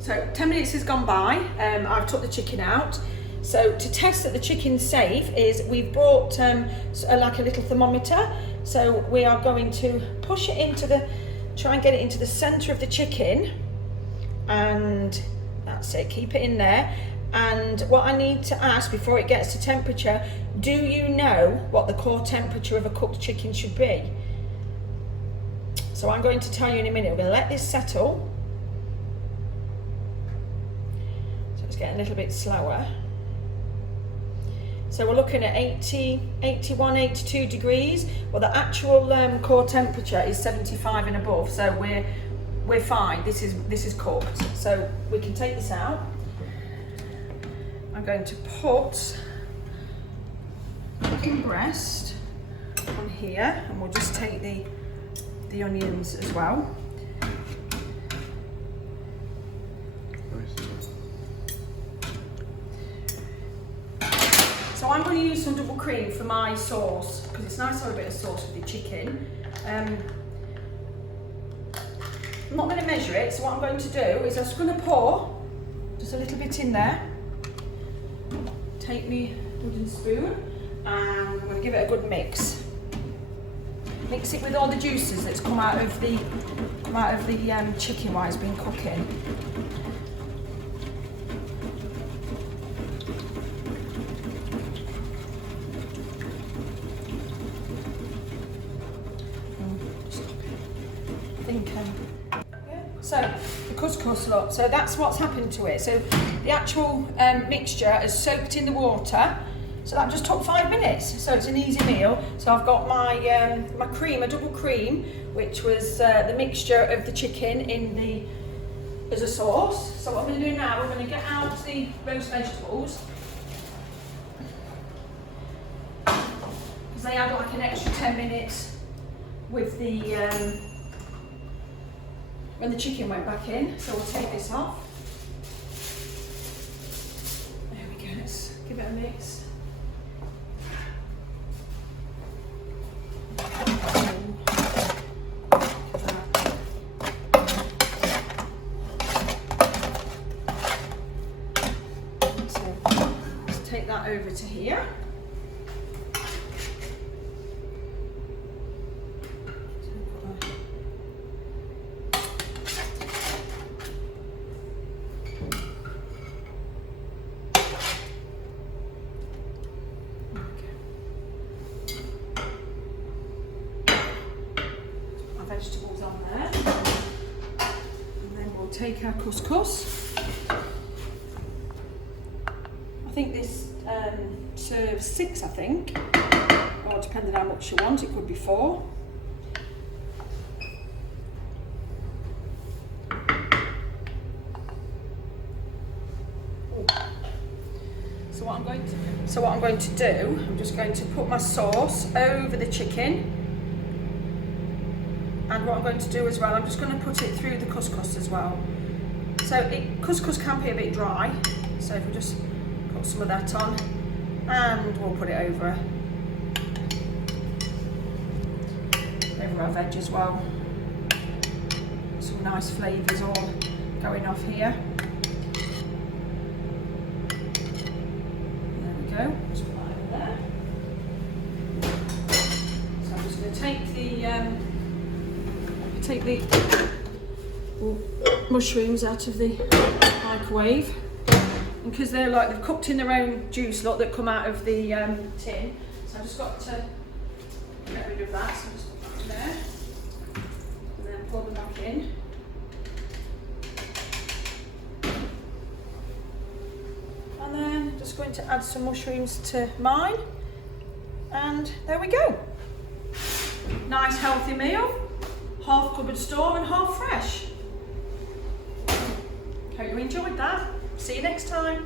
So 10 minutes has gone by, I've took the chicken out. So to test that the chicken's safe is we've brought like a little thermometer. So we are going to push it into try and get it into the centre of the chicken. And that's it, keep it in there. And what I need to ask before it gets to temperature, do you know what the core temperature of a cooked chicken should be? So I'm going to tell you in a minute. We're going to let this settle. So it's getting a little bit slower. So we're looking at 80, 81, 82 degrees. Well, the actual core temperature is 75 and above. So we're fine. This is cooked. So we can take this out. I'm going to put chicken breast on here, and we'll just take the onions as well. So I'm going to use some double cream for my sauce because it's nice to have a bit of sauce with the chicken. I'm not going to measure it, so what I'm going to do is I'm just going to pour just a little bit in there. Take my wooden spoon and I'm going to give it a good mix. Mix it with all the juices that's come out of the chicken while it's been cooking. So the couscous, look, so that's what's happened to it. So the actual mixture is soaked in the water. So that just took 5 minutes. So it's an easy meal. So I've got my my cream, a double cream, which was the mixture of the chicken as a sauce. So what I'm going to do now, we're going to get out the roast vegetables because they add like an extra 10 minutes with the when the chicken went back in. So we'll take this off. There we go, let's give it a mix. So let's take that over to here. Vegetables on there, and then we'll take our couscous. I think this serves 6, I think, or depending on how much you want, it could be 4. So what I'm going to do, I'm just going to put my sauce over the chicken. And what I'm going to do as well, I'm just going to put it through the couscous as well. So couscous can be a bit dry, so if we just put some of that on, and we'll put it over our veg as well. Some nice flavours all going off here. There we go. Just put that over there. So I'm just going to take the mushrooms out of the microwave, and because they've cooked in their own juice, lot that come out of the tin. So I've just got to get rid of that. So just put that in there, and then pour them back in. And then just going to add some mushrooms to mine, and there we go. Nice healthy meal. Half cupboard store and half fresh. Hope you enjoyed that. See you next time.